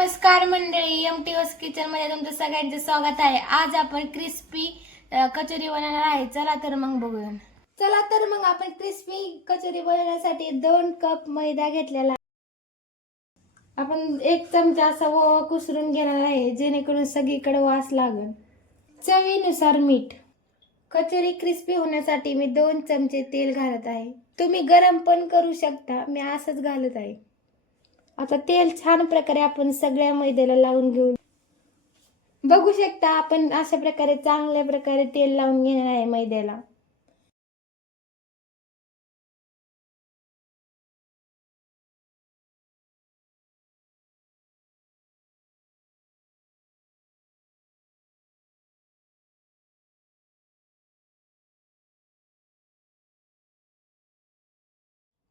नमस्कार मंडळी M T वस किचनमध्ये तुमचं सगळ्यांचं स्वागत आहे. आज आपण क्रिस्पी कचोरी बनवणार आहे. चला तर मग बघूया. चला तर मग आपण क्रिस्पी कचोरी बनवण्यासाठी दोन कप मैदा घेतलेला. आहे. आपण एक चमचा असा ओवा कुसरून घेणार आहे जेणेकरून सगळीकडे वास लागेल. चवीनुसार मीठ. कचोरी क्रिस्पी होण्यासाठी मी दोन चमचे तेल घालत आहे. तुम्ही गरम पण करू शकता. मी असंच घालत आहे. आता तेल छान प्रकारे आपण सगळ्या मैद्याला लावून घेऊ बघू शकता आपण अशा प्रकारे चांगल्या प्रकारे तेल लावून घेणार आहे मैद्याला.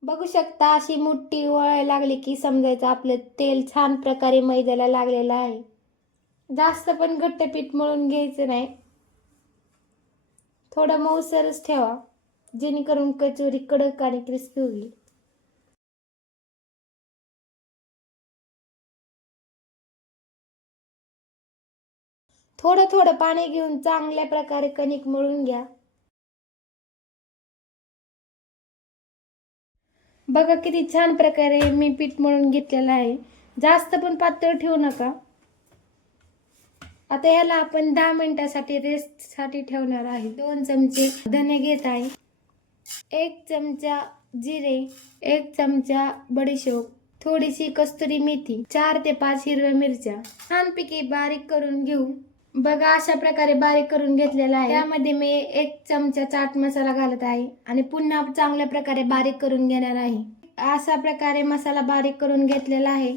बघू शकता अशी मोठी वळ लागली की समजायचं आपलं तेल छान प्रकारे मैद्याला लागलेलं आहे. जास्त पण घट्ट पीठ मळून घ्यायचं नाही. थोडं मऊसरच ठेवा जेणेकरून कचोरी कडक आणि क्रिस्पी होईल. थोडं थोडं पाणी घेऊन चांगल्या प्रकारे कणिक मळून घ्या. बघा किती छान प्रकारे मी पीठ मळून घेतलेलं आहे. जास्त पण पातळ ठेवू नका. आता ह्याला आपण दहा मिनिटासाठी रेस्टसाठी ठेवणार आहे. दोन चमचे धने घेत आहे. एक चमचा जिरे एक चमचा बडीशोप थोडीशी कस्तुरी मेथी चार ते पाच हिरव्या मिरच्या. छानपैकी बारीक करून घेऊ. बघा अशा प्रकारे बारीक करून घेतलेला आहे. त्यामध्ये मी एक चमचा चाट मसाला घालत आहे आणि पुन्हा चांगल्या प्रकारे बारीक करून घेणार आहे. अशा प्रकारे मसाला बारीक करून घेतलेला आहे.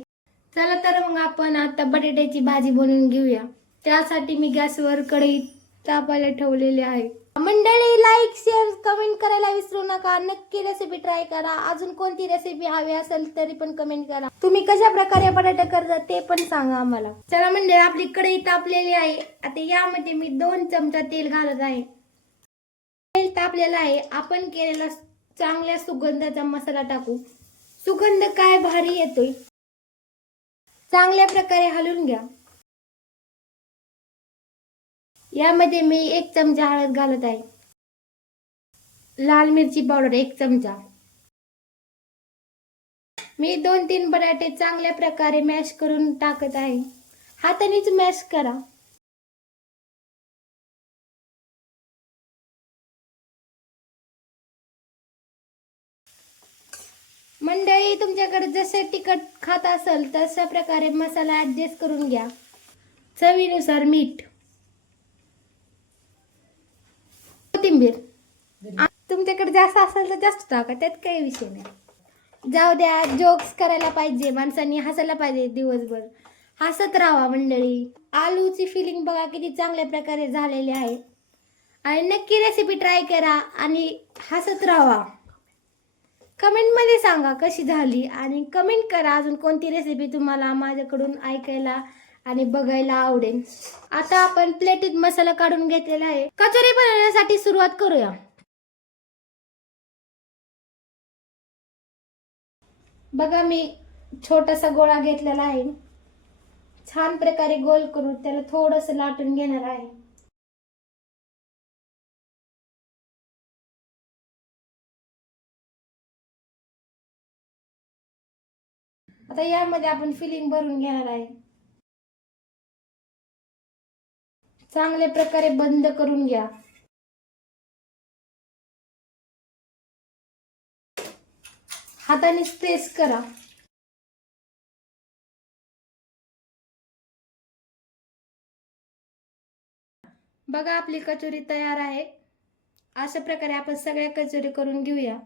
चला तर मग आपण आता बटाट्याची भाजी बनवून घेऊया. त्यासाठी मी गॅसवर कढई तापायला ठेवलेली आहे. मंडळी लाईक शेअर करायला विसरू नका. नक्की रेसिपी ट्राय करा. अजून कोणती रेसिपी हवी असेल तरी पण कमेंट करा. तुम्ही कशा प्रकारे बटाटा करता ते पण सांगा आम्हाला. चला म्हणजे आपली कढई तापलेली आहे. आता यामध्ये मी दोन चमचा तेल घालत आहे. तेल तापलेलं आहे. आपण केलेला चांगल्या सुगंधाचा मसाला टाकू. सुगंध काय भारी येतोय. चांगल्या प्रकारे हलवून घ्या. यामध्ये मी एक चमचा हळद घालत आहे. लाल मिरची पावडर एक चमचा. मी दोन तीन बटाटे चांगल्या प्रकारे मॅश करून टाकत आहे. हातानेच मॅश करा. मंडळी तुमच्याकडे जसे तिखट खात असेल तशा प्रकारे मसाला ऍडजस्ट करून घ्या. चवीनुसार मीठ. कोथिंबीर. तुमच्याकडे जास्त असेल तर जास्त टाका त्यात काही विषय नाही. जाऊ द्या जोक्स करायला पाहिजे माणसांनी हसायला पाहिजे दिवसभर. हसत राहा मंडळी. आलूची फिलिंग बघा किती चांगल्या प्रकारे झालेली आहे. आणि नक्की रेसिपी ट्राय करा आणि हसत राहा. कमेंटमध्ये सांगा कशी झाली आणि कमेंट करा अजून कोणती रेसिपी तुम्हाला माझ्याकडून ऐकायला आणि बघायला आवडेल. आता आपण प्लेटीत मसाला काढून घेतलेला आहे. कचोरी बनवण्यासाठी सुरुवात करूया. बघा मी छोटासा गोळा घेतलेला आहे. छान प्रकारे गोल करून त्याला थोडस लाटून घेणार आहे. आता यामध्ये आपण फिलिंग भरून घेणार आहे. चांगल्या प्रकारे बंद करून घ्या. हाताने प्रेस करा. बघा आपली कचोरी तयार आहे. अशा प्रकारे आपण सगळ्या कचोरी करून घेऊया.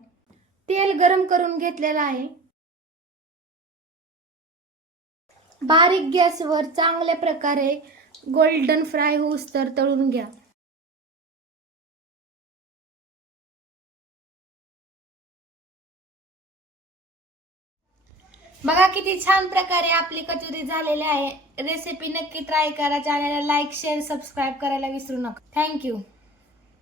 तेल गरम करून घेतलेलं आहे. बारीक गॅसवर चांगल्या प्रकारे गोल्डन फ्राय होऊस तर तळून घ्या. बघा किती छान प्रकारे आपली कचोरी झालेली आहे. रेसिपी नक्की ट्राय करा. चॅनलला लाईक शेअर सबस्क्राईब करायला विसरू नका. थँक्यू